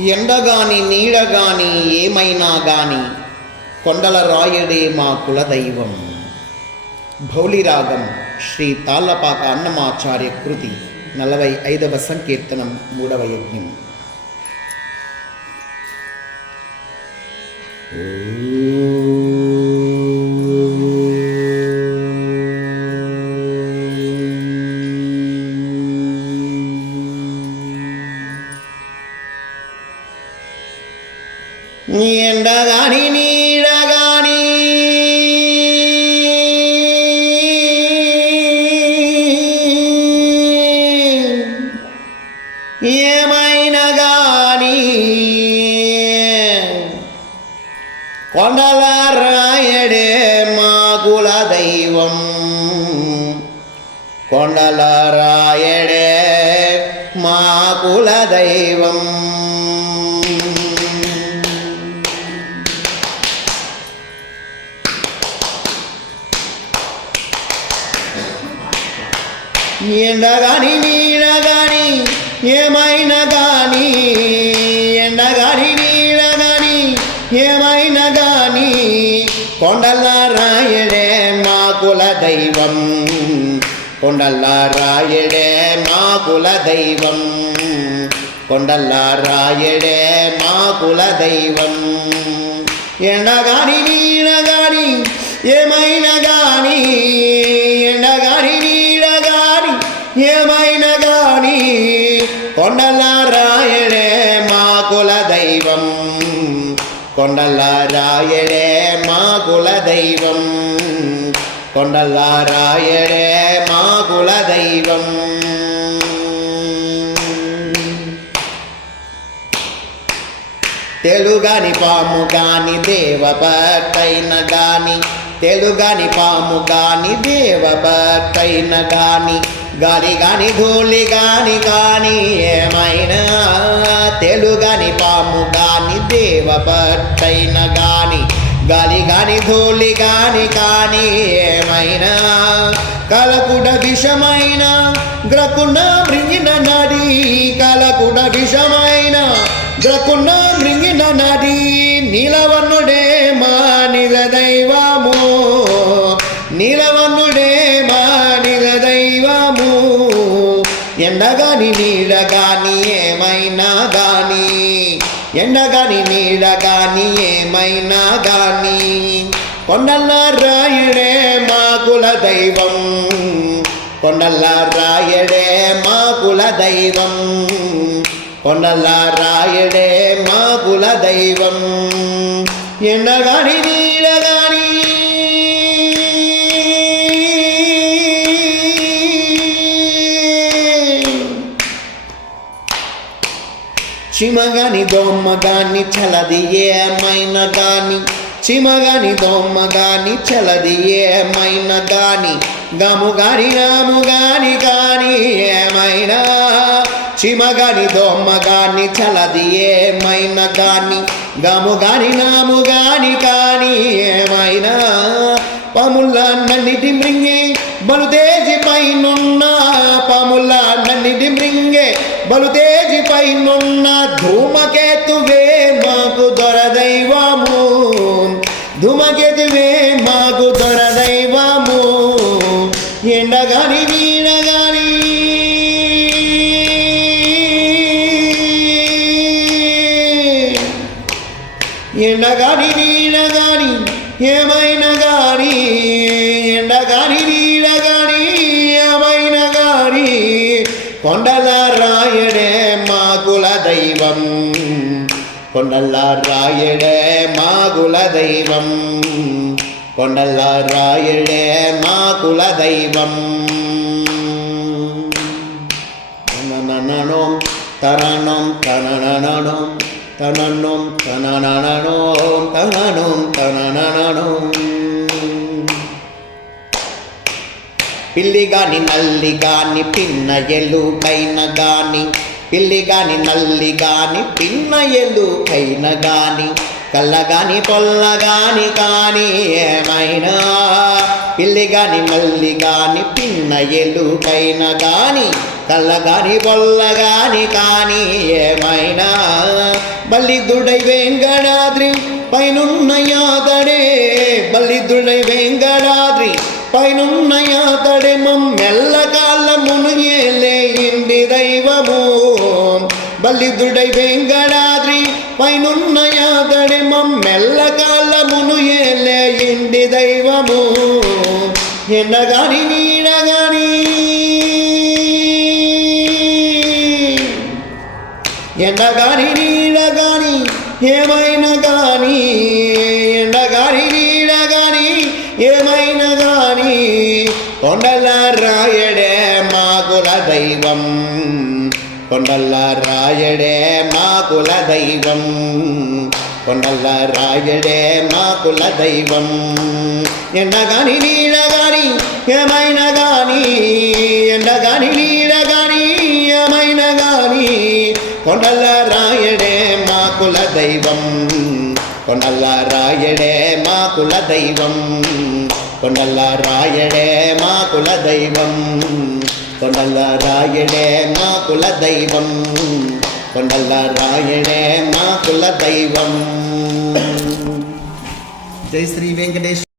ఎండగాని నీడగాని ఏమైనా గాని కొండల రాయుడే మా కులదైవం. భౌళిరాగం శ్రీ తాళ్లపాక అన్నమాచార్య కృతి 45వ సంకీర్తనం 3వ యజ్ఞం. ఎండగాని నీడగాని ఏమైనా గాని కొండల రాయడే మా కులదైవం. కొండల రాయడే మా కులదైవం. ఎండగాని నీడగాని ఏమైనా గాని ఎండగాని నీడగాని ఏమైనా గాని కొండల రాయడే మా కులదైవం. కొండల రాయడే మా కులదైవం. కొండల రాయడే మా కులదైవం. ఎండగాని నీడగాని ఏమైనా గాని ఎండగాని నీడగాని ఏమైనా గాని కొండల రాయడే మా కులదైవం. కొండల రాయడే మా కులదైవం. కొండల రాయడే మా కులదైవం. తెలుగని పాము గాని దేవభక్తైన గాని తెలుగని పాము గాని దేవభక్తైన గాని గాలి గాని ధూళి గాని కాని ఏమైనా తెలుగని పాము గాని దేవభక్తైన గాని గాలి గాని ధూళి గాని కాని ఏమైనా కలకుడ విషమైన గ్రకుణ మృంగిన నడి కలకుడ విషమైన గ్రకుణ మృంగిన నడి నీలవన్నుడే మా నిలదైవము. నీలవన్నుడే మా నిలదైవము. ఎండగాని నీడగాని ఏమైనా గాని ఎండగాని నీడగాని ఏమైనా గాని కొండల రాయుడే మా కులదైవం. కొండల రాయుడే మా కులదైవం. కొండల రాయుడే మా కులదైవం. ఎండగాని నీడగాని చిమగాని దొమ్మగాని చలది ఏమైనా గాని చిమగాని దొమ్మగాని చలది ఏమైనా గాని గముగాని నాముగాని కాని ఏమైనా చిమగాని దొమ్మగాని చలది ఏమైనా గాని గముగాని నాముగాని కాని ఏమైనా పాముల నన్నిటి మృంగే బలుతేజి పైనున్న పాముల నన్నిటి మృంగే బలుతేజి పైనున్న ధూమకేతువే మాకు దొరదైవము. ధూమకేతువే మాకు దొరదైవము. ఎండగాని నీడగాని ఎండగాని నీడగాని ఏమైనా గాని ఎండగాని నీడగాని ఏమైనా గాని కొండల రాయడే మా కులదైవం. కొండల రాయడే మా కులదైవం. కొండల రాయడే మా కులదైవం. తనననం తననం తనననం తననం తనననం తననం తనననం. పిల్లి గాని నల్లి గాని పిన్న ఎలుకైన గాని పిల్లి గాని నల్లి గాని పిన్న ఎలుకైన గాని కళ్ళగాని పొల్లగాని కాని ఏమైనా పిల్లి గాని మల్లి గాని పిన్న ఎలుకైన గాని కళ్ళగాని పొల్లగాని కాని ఏమైనా బలిదుడై వెంకటాద్రి పైనున్న యాతడే బలిదుడై వెంకటాద్రి పైనున్న యాతడే మమ్మెల్ల కాళ్ళమును ఏలేయింది దైవము బలిదుడై వెంకటాద్రి పైనున్న యాతడే మమ్మెల్ల కాళ్ళమును ఏలేయింది దైవము ఎండగాని నీడగాని ఎండగాని నీడగాని ఏమైనా గాని ఎండగాని నీడగాని ఏమైనా గాని కొండల రాయడే మా కుల దైవం కొండల రాయడే మా కుల దైవం కొండల రాయడే మా కుల దైవం ఎండగాని నీడగాని ఏమైనా గాని ఎండగాని నీడగాని ఏమైనా గాని కొండల రాయడే మా కుల దైవం కొండల రాయడే మా కుల దైవం కొండల రాయడే మా కుల దైవం కొండల రాయడే మా కుల దైవం కొండల రాయడే మా కుల దైవం జై శ్రీ వెంకటేశ్వర